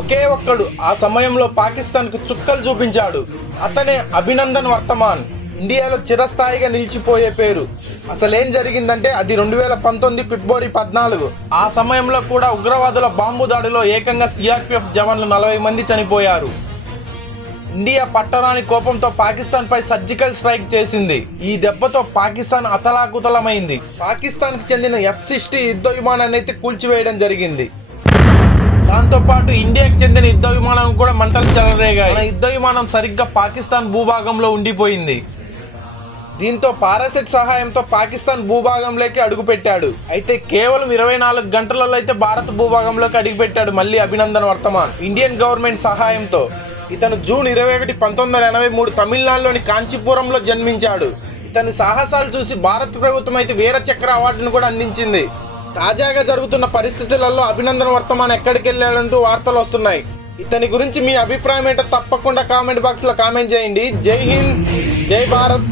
ఒకే ఒక్కడు ఆ సమయంలో పాకిస్తాన్కు చుక్కలు చూపించాడు. అతనే అభినందన్ వర్తమాన్. ఇండియాలో చిరస్థాయిగా నిలిచిపోయే పేరు. అసలేం జరిగిందంటే అది రెండు వేల పంతొమ్మిది ఫిబ్రవరి పద్నాలుగు. ఆ సమయంలో కూడా ఉగ్రవాదుల బాంబు దాడిలో ఏకంగా సిఆర్పిఎఫ్ జవాన్లు నలభై మంది చనిపోయారు. ఇండియా పట్టరాని కోపంతో పాకిస్తాన్ పై సర్జికల్ స్ట్రైక్ చేసింది. ఈ దెబ్బతో పాకిస్తాన్ అతలాకుతలమైంది. పాకిస్తాన్కి చెందిన ఎఫ్ సిక్స్టీ యుద్ధ విమానాన్ని అయితే కూల్చివేయడం జరిగింది. దాంతోపాటు ఇండియాకి చెందిన యుద్ధ విమానం కూడా మంటలు చెలరేగాయి. యుద్ధ విమానం సరిగ్గా పాకిస్తాన్ భూభాగంలో ఉండిపోయింది. దీంతో పారాసెట్ సహాయంతో పాకిస్తాన్ భూభాగంలోకి అడుగుపెట్టాడు. అయితే కేవలం ఇరవై నాలుగు గంటలలో అయితే భారత భూభాగంలోకి అడుగుపెట్టాడు మళ్ళీ అభినందన్ వర్తమాన్ ఇండియన్ గవర్నమెంట్ సహాయంతో ఇతను జూన్ ఇరవై ఒకటి పంతొమ్మిది వందల ఎనభై మూడు తమిళనాడులోని కాంచీపురంలో జన్మించాడు. ఇతని సాహసాలు చూసి భారత ప్రభుత్వం అయితే వీర చక్ర అవార్డును కూడా అందించింది. తాజాగా జరుగుతున్న పరిస్థితులలో అభినందన వర్తమాన్ ఎక్కడికి వెళ్ళాడంటూ వార్తలు వస్తున్నాయి. ఇతని గురించి మీ అభిప్రాయం ఏంటో తప్పకుండా కామెంట్ బాక్స్లో కామెంట్ చేయండి. జై హింద్ జై భారత్.